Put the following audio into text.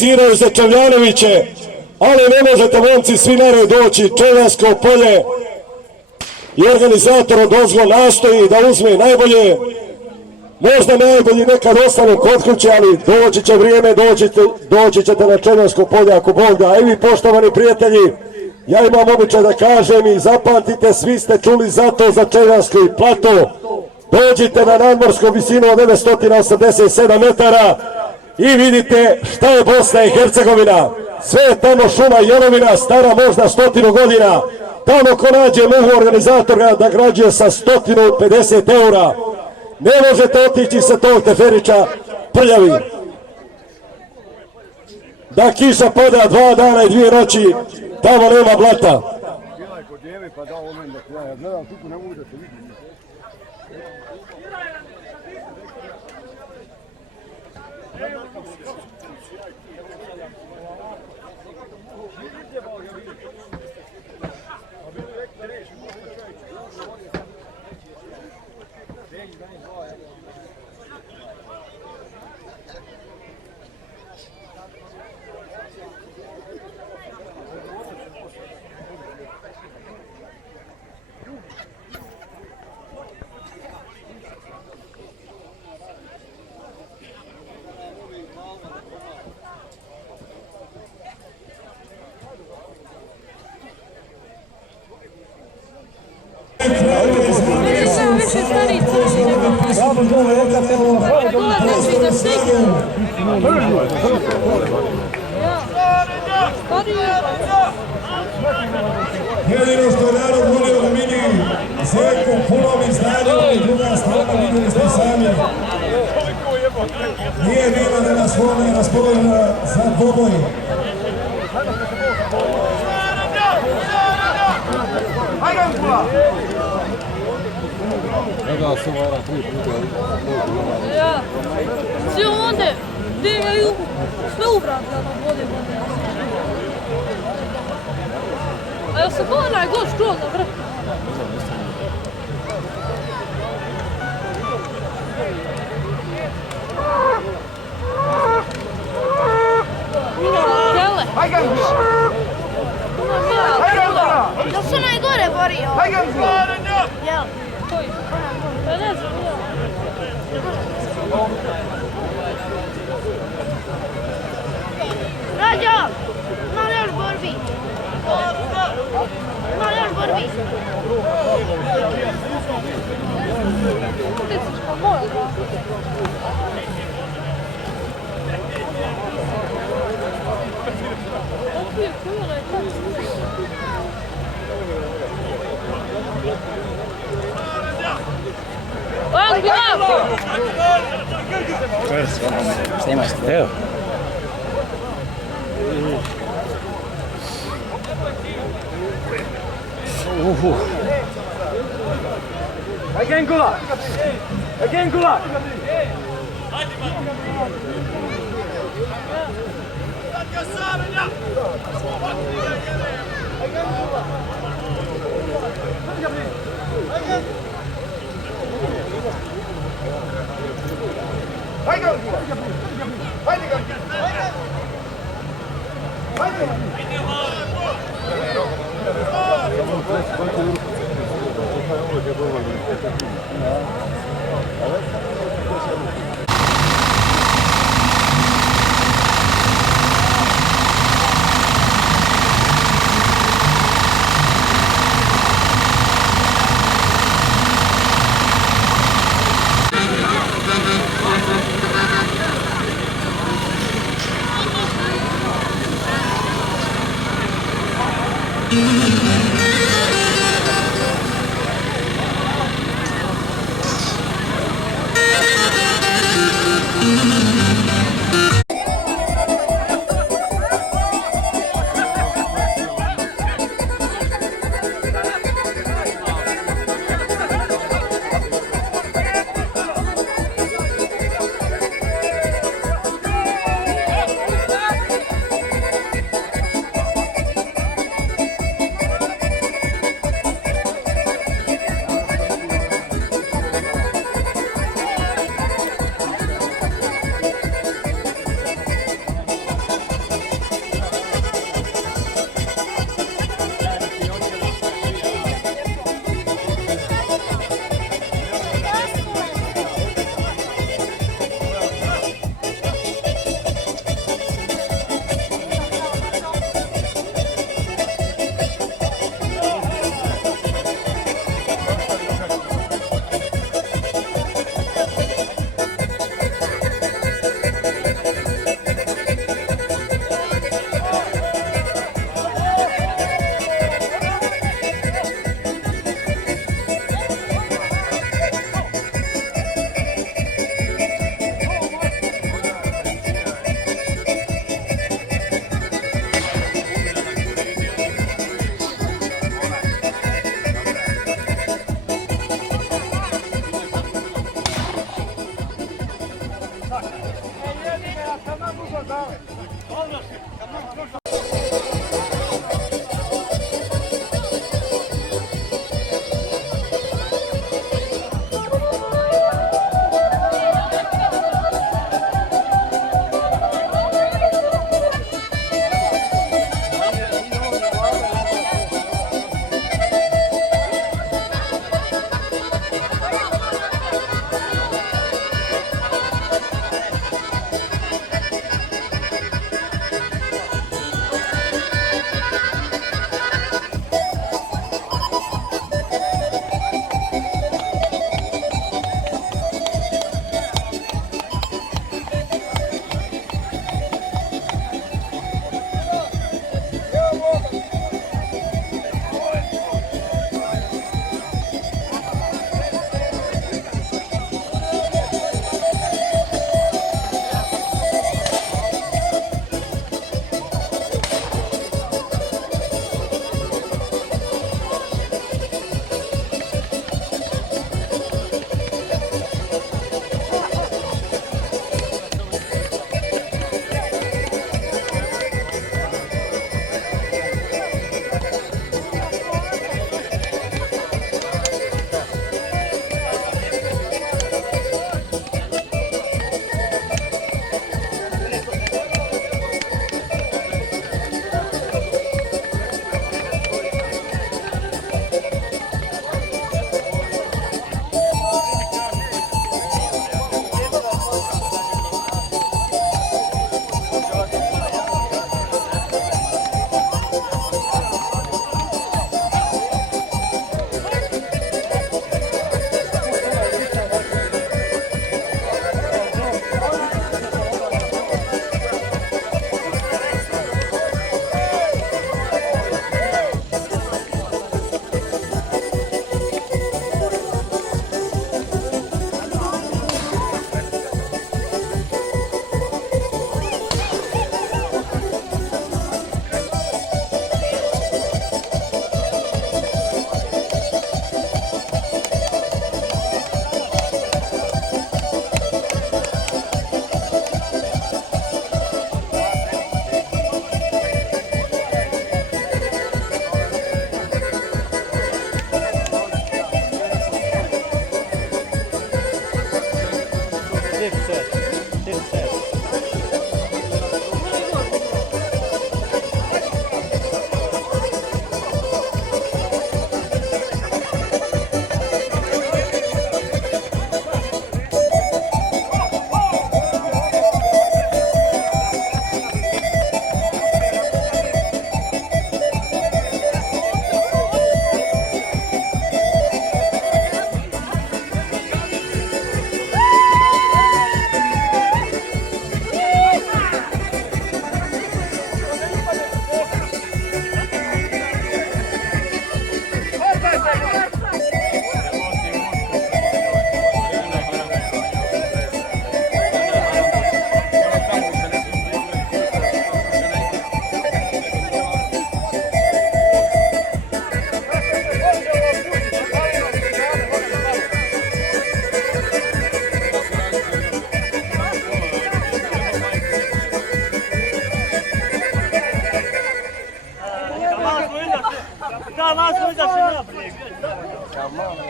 Siraju za Čavljanoviće, ali ne možete momci svi nared doći. Čevljansko polje i organizator odozgo nastoji da uzme najbolje, možda najbolji nekad ostanu kod kuće, ali doći će vrijeme, doći ćete na Čevljansko polje ako Bog da. I vi, poštovani prijatelji, ja imam običaj da kažem i zapamtite, svi ste čuli za to, za Čevljanski plato. Dođite na nadmorsku visinu od 987 metara i vidite šta je Bosna i Hercegovina. Sve je tamo šuma i jelovina, stara možda 100 godina. Tamo ko nađe mogu organizatora da građuje sa 150 eura. Ne možete otići sa tog teferića prljavi. Da kiša pada 2 dana i 2 noći, tamo nema blata. Jedino što je narod volio da vidi Zeku punom izdanjom i druga strana, vidjeli ste sami. Nije bilo da nas voli raspoložena za dvoboj. Ja, svi ovdje digaju sve upravljano vode. A ja sam onaj gost skroz na vrh. Da su najgore borio. Jel? Koji? Pa ne znam, ja. Rađo, imam još borbi. Imam još borbi. Ti ćeš pa moja, da. Okvije kujela je tako. Snimaš? Evo. Again Gulak! Again Gulak! Thank you.